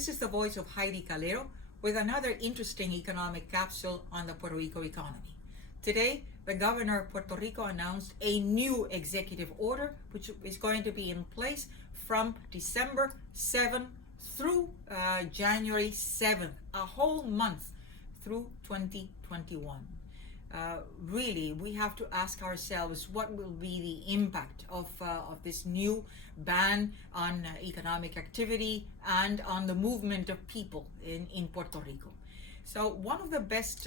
This is the voice of Heidie Calero with another interesting economic capsule on the Puerto Rico economy. Today, the governor of Puerto Rico announced a new executive order which is going to be in place from December 7th through January 7th, a whole month through 2021. Really, we have to ask ourselves what will be the impact of this new ban on economic activity and on the movement of people in Puerto Rico. So one of the best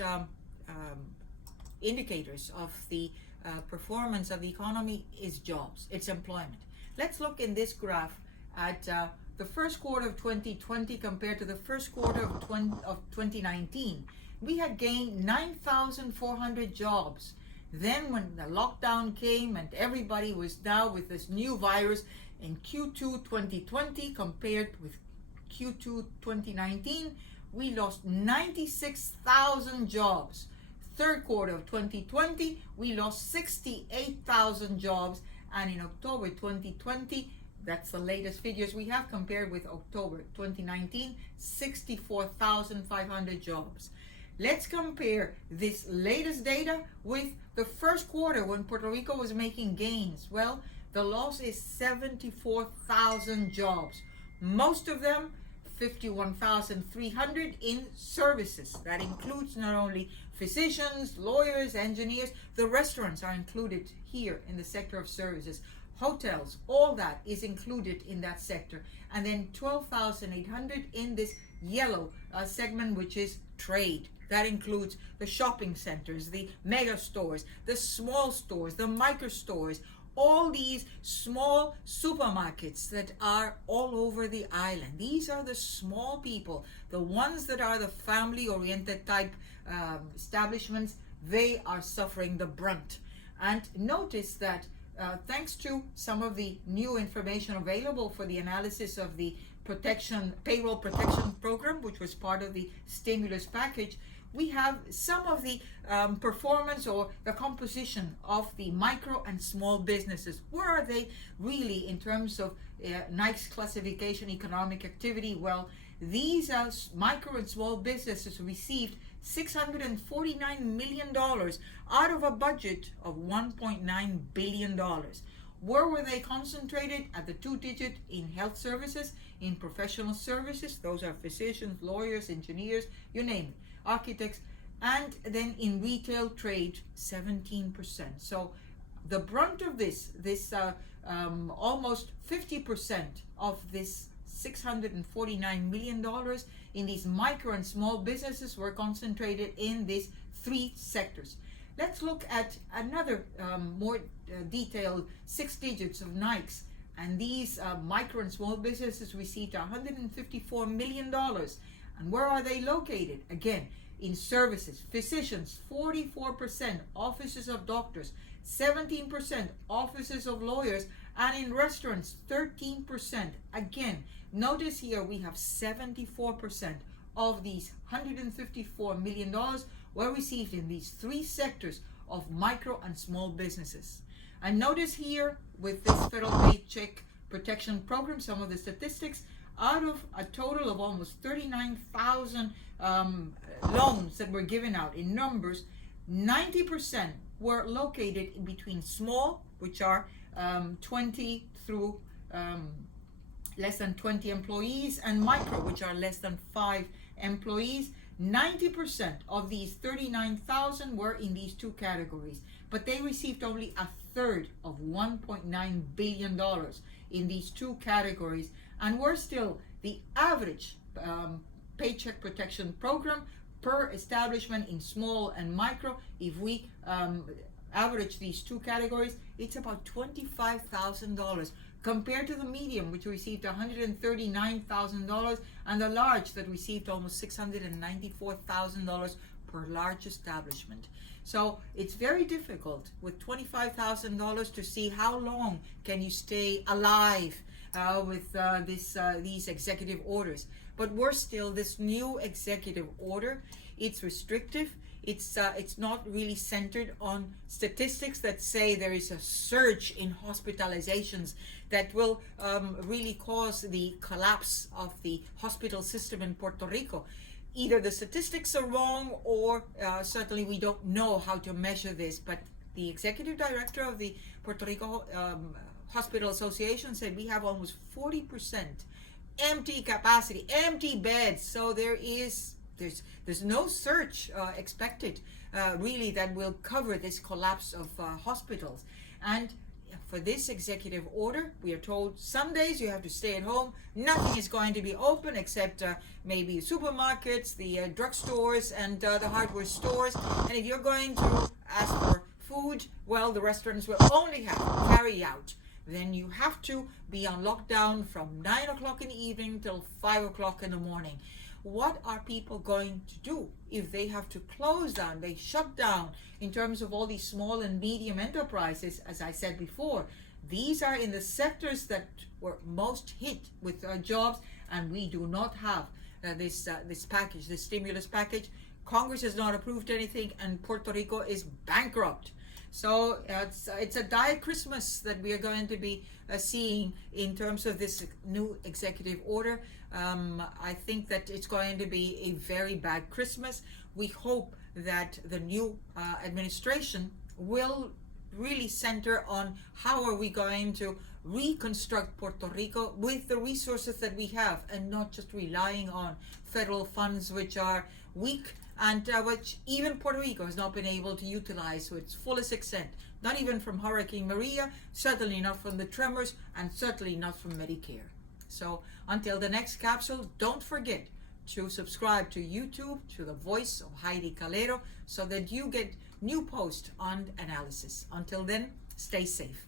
indicators of the performance of the economy is jobs, it's employment. Let's look in this graph at the first quarter of 2020 compared to the first quarter of 2019. We had gained 9,400 jobs. Then when the lockdown came and everybody was now with this new virus in Q2 2020 compared with Q2 2019, we lost 96,000 jobs. Third quarter of 2020, we lost 68,000 jobs. And in October 2020, that's the latest figures we have compared with October 2019, 64,500 jobs. Let's compare this latest data with the first quarter when Puerto Rico was making gains. Well, the loss is 74,000 jobs. Most of them, 51,300 in services. That includes not only physicians, lawyers, engineers, the restaurants are included here in the sector of services. Hotels, all that is included in that sector. And then 12,800 in this yellow segment, which is trade. That includes the shopping centers, the mega stores, the small stores, the micro stores, all these small supermarkets that are all over the island. These are the small people, the ones that are the family-oriented type establishments. They are suffering the brunt. And notice that thanks to some of the new information available for the analysis of the payroll protection program, which was part of the stimulus package, we have some of the performance or the composition of the micro and small businesses. Where are they really in terms of nice classification economic activity? Well, these micro and small businesses received $649 million out of a budget of $1.9 billion. Where were they concentrated? At the two-digit in health services, in professional services, those are physicians, lawyers, engineers, you name it, architects, and then in retail trade, 17%. So the brunt of this almost 50% of this $649 million in these micro and small businesses were concentrated in these three sectors. Let's look at another more detailed 6 digits of NICs. And these micro and small businesses received $154 million. And where are they located? Again, in services, physicians, 44%, offices of doctors, 17%, offices of lawyers, and in restaurants, 13%. Again, notice here we have 74% of these $154 million were received in these three sectors of micro and small businesses. And notice here with this federal paycheck protection program, some of the statistics, out of a total of almost 39,000 loans that were given out in numbers, 90% were located in between small, which are 20 through less than 20 employees, and micro, which are less than 5 employees. 90% of these 39,000 were in these two categories, but they received only a third of $1.9 billion in these two categories, and we're still the average paycheck protection program per establishment in small and micro. If we average these two categories, it's about $25,000 compared to the medium, which received $139,000, and the large that received almost $694,000 per large establishment. So it's very difficult with $25,000 to see how long can you stay alive with these executive orders. But we're still, this new executive order, it's restrictive. It's not really centered on statistics that say there is a surge in hospitalizations that will really cause the collapse of the hospital system in Puerto Rico. Either the statistics are wrong, or certainly we don't know how to measure this. But the executive director of the Puerto Rico Hospital Association said we have almost 40% empty capacity, empty beds. So there's no surge expected really that will cover this collapse of hospitals. And for this executive order, we are told some days you have to stay at home. Nothing is going to be open except maybe supermarkets, the drugstores, and the hardware stores. And if you're going to ask for food, well, the restaurants will only have carry out. Then you have to be on lockdown from 9 o'clock in the evening till 5 o'clock in the morning. What are people going to do if they have to close down, they shut down in terms of all these small and medium enterprises? As I said before, these are in the sectors that were most hit with jobs, and we do not have this package, this stimulus package. Congress has not approved anything, and Puerto Rico is bankrupt. So it's a dire Christmas that we are going to be seeing in terms of this new executive order. I think that it's going to be a very bad Christmas. We hope that the new administration will really center on how are we going to reconstruct Puerto Rico with the resources that we have, and not just relying on federal funds which are weak, and which even Puerto Rico has not been able to utilize to its fullest extent. Not even from Hurricane Maria, certainly not from the tremors, and certainly not from Medicare. So until the next capsule, don't forget to subscribe to YouTube, to the voice of Heidie Calero, so that you get new posts on analysis. Until then, stay safe.